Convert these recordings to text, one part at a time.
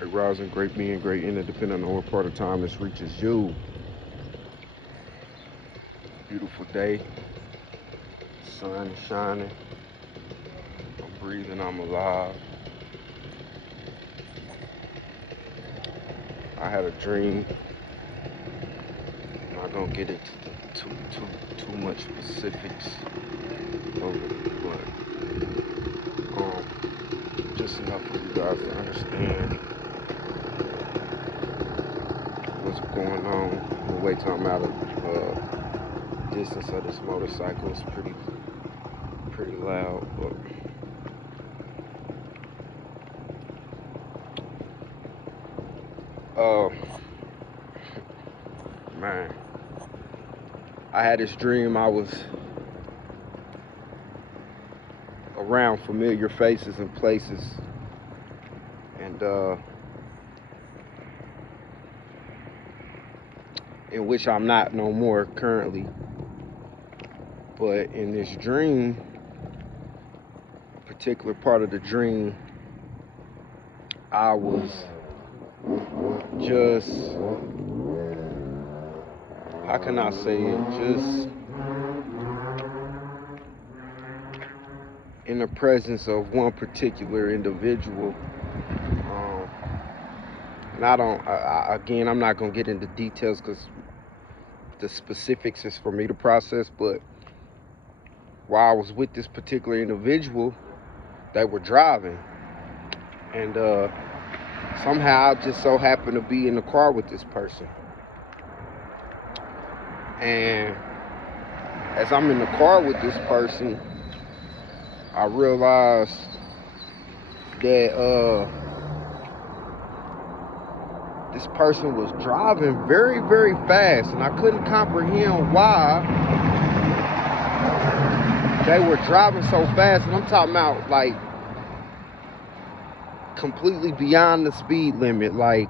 Great rising, great being, great ending, depending on what part of time this reaches you. Beautiful day. Sun is shining. I'm breathing, I'm alive. I had a dream. I'm not gonna get into too much specifics of it, but just enough for you guys to understand what's going on. The way I'm out of distance of this motorcycle is pretty loud, but man, I had this dream. I was around familiar faces and places, and in which I'm not no more currently. But in this dream, a particular part of the dream, I was just, how can I say it, just in the presence of one particular individual. And again, I'm not going to get into details because the specifics is for me to process, but while I was with this particular individual, they were driving, and somehow I just so happened to be in the car with this person. And as I'm in the car with this person, I realized that this person was driving very, very fast, and I couldn't comprehend why they were driving so fast. And I'm talking about like completely beyond the speed limit, like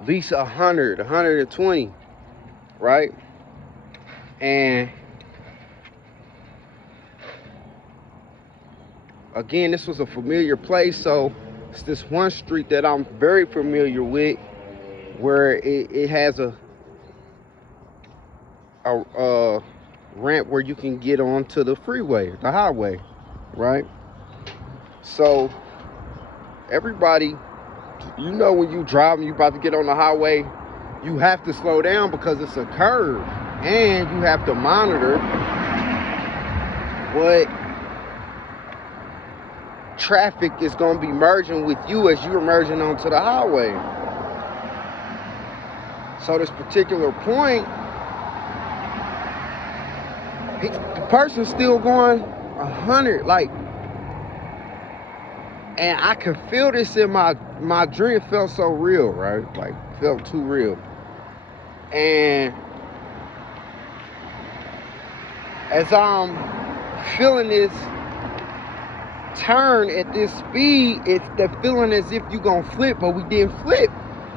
at least 100, 120, right? And again, this was a familiar place, so it's this one street that I'm very familiar with, where it has a ramp where you can get onto the freeway, the highway, right? So everybody, you know, when you driving, you about to get on the highway, you have to slow down because it's a curve, and you have to monitor what traffic is going to be merging with you as you're merging onto the highway. So this particular point, the person's still going 100, like, and I could feel this in my dream. It felt so real, right? Like, felt too real. And as I'm feeling this turn at this speed, it's the feeling as if you gonna flip, but we didn't flip.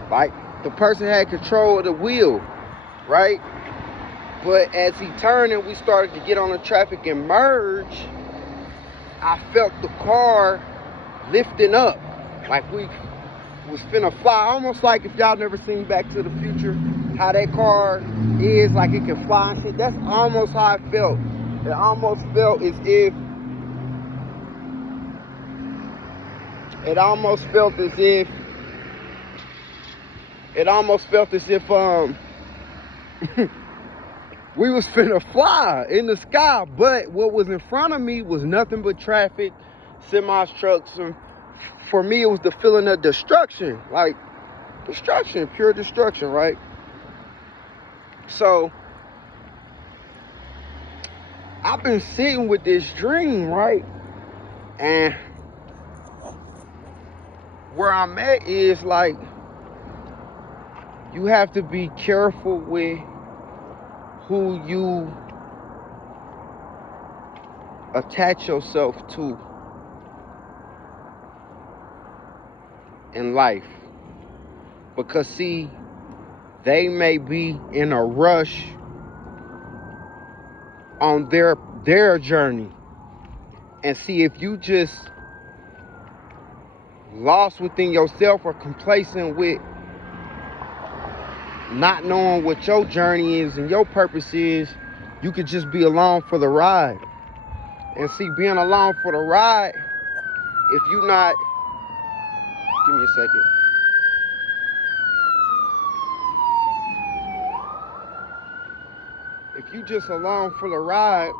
Like, the person had control of the wheel, right? But as he turned and we started to get on the traffic and merge, I felt the car lifting up, like we was finna fly. Almost like if y'all never seen Back to the Future, how that car is, like it can fly and shit. That's almost how it felt. It almost felt as if we was finna fly in the sky. But what was in front of me was nothing but traffic, semis, trucks, and for me it was the feeling of destruction, like destruction, pure destruction, right? So I've been sitting with this dream, right? And where I'm at is like, you have to be careful with who you attach yourself to in life. Because see, they may be in a rush on their journey. And see, if you just lost within yourself or complacent with not knowing what your journey is and your purpose is, you could just be along for the ride. And see, being along for the ride, if you not, give me a second. If you just along for the ride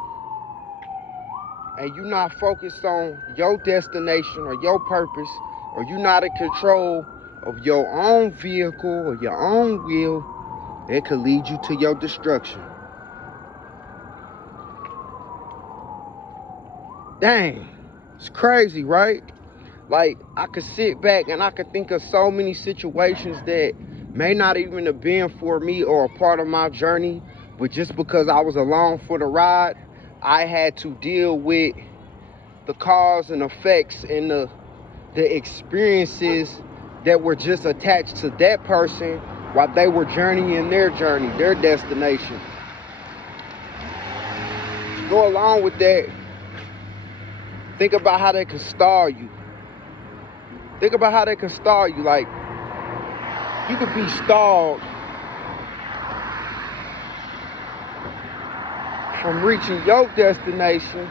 and you not focused on your destination or your purpose, or you not in control of your own vehicle or your own will, it could lead you to your destruction. Dang, it's crazy, right? Like, I could sit back and I could think of so many situations that may not even have been for me or a part of my journey, but just because I was along for the ride, I had to deal with the cause and effects and the experiences that were just attached to that person while they were journeying their journey, their destination. To go along with that, think about how they can stall you. Think about how they can stall you. Like, you could be stalled from reaching your destination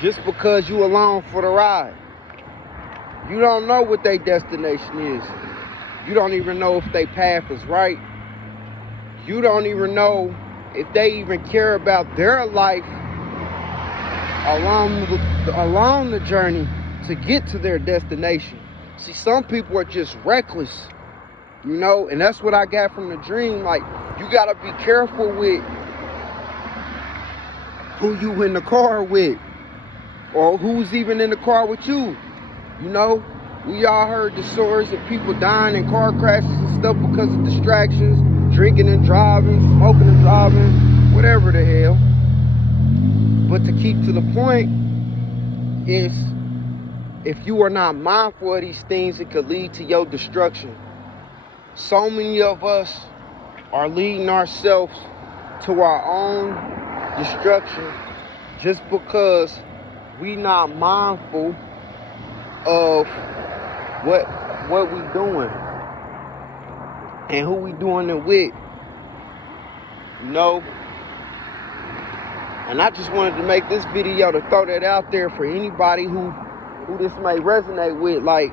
just because you along for the ride. You don't know what their destination is. You don't even know if their path is right. You don't even know if they even care about their life along the journey to get to their destination. See, some people are just reckless, you know, and that's what I got from the dream. Like, you gotta be careful with who you in the car with, or who's even in the car with you. You know, we all heard the stories of people dying in car crashes and stuff because of distractions, drinking and driving, smoking and driving, whatever the hell. But to keep to the point is, if you are not mindful of these things, it could lead to your destruction. So many of us are leading ourselves to our own destruction just because we not mindful of what we doing and who we doing it with, you know. And I just wanted to make this video to throw that out there for anybody who this may resonate with. Like,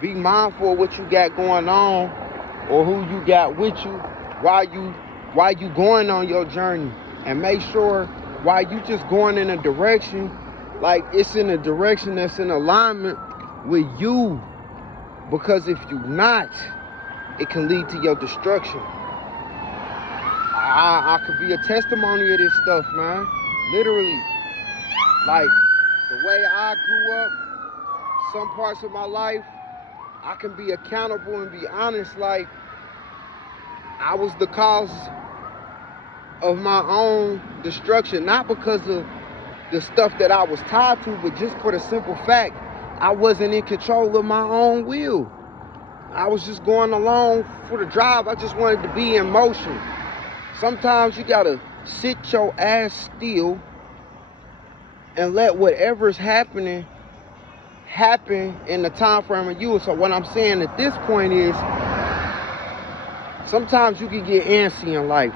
be mindful of what you got going on or who you got with you while you going on your journey, and make sure while you just going in a direction, like, it's in a direction that's in alignment with you, because if you not, it can lead to your destruction. I could be a testimony of this stuff, man. Literally. Like, the way I grew up, some parts of my life, I can be accountable and be honest. Like, I was the cause of my own destruction, not because of the stuff that I was tied to, but just for the simple fact I wasn't in control of my own will. I was just going along for the drive. I just wanted to be in motion. Sometimes you gotta sit your ass still and let whatever's happening happen in the time frame of you. So what I'm saying at this point is, sometimes you can get antsy in life.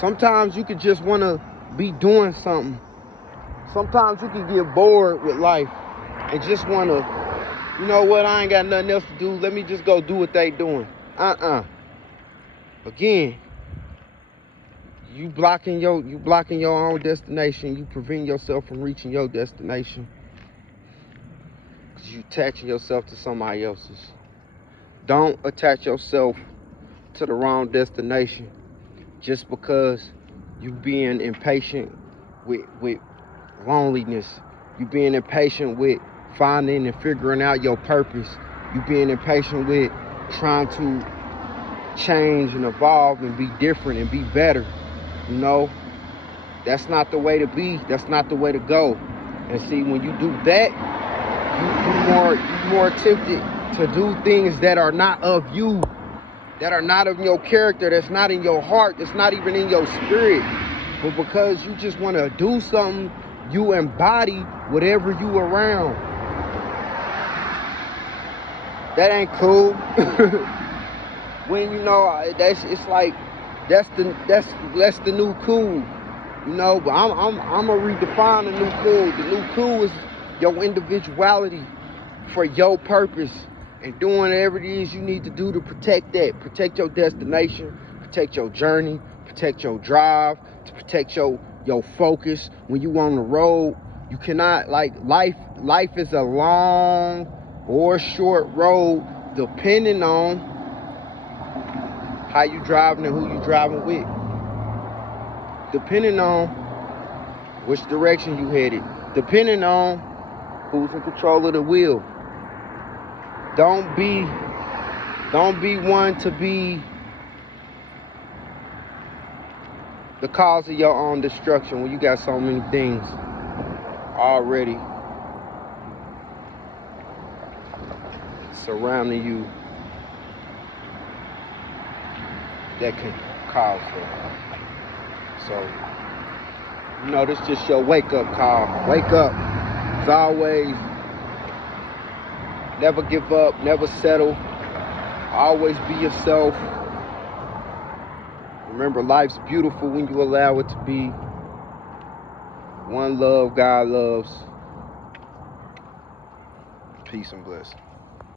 Sometimes you could just want to be doing something. Sometimes you can get bored with life and just want to, you know what, I ain't got nothing else to do. Let me just go do what they doing. Again, you blocking your own destination. You preventing yourself from reaching your destination because you attaching yourself to somebody else's. Don't attach yourself to the wrong destination just because you being impatient with loneliness. You being impatient with finding and figuring out your purpose. You being impatient with trying to change and evolve and be different and be better. You know, that's not the way to be. That's not the way to go. And see, when you do that, you're more tempted to do things that are not of you, that are not of your character, that's not in your heart, that's not even in your spirit. But because you just want to do something you embody whatever you around. That ain't cool. When you know it's like that's the new cool, you know. But I'm gonna redefine the new cool. The new cool is your individuality for your purpose and doing whatever it is you need to do to protect that. Protect your destination, protect your journey, protect your drive, to protect your focus. When you on the road, you cannot, like, life is a long or short road depending on how you driving and who you driving with. Depending on which direction you headed. Depending on who's in control of the wheel. Don't be one to be the cause of your own destruction when you got so many things already surrounding you that can cause it. So, you know, this is just your wake up call. Wake up. As always, never give up, never settle. Always be yourself. Remember, life's beautiful when you allow it to be. One love, God loves. Peace and blessings.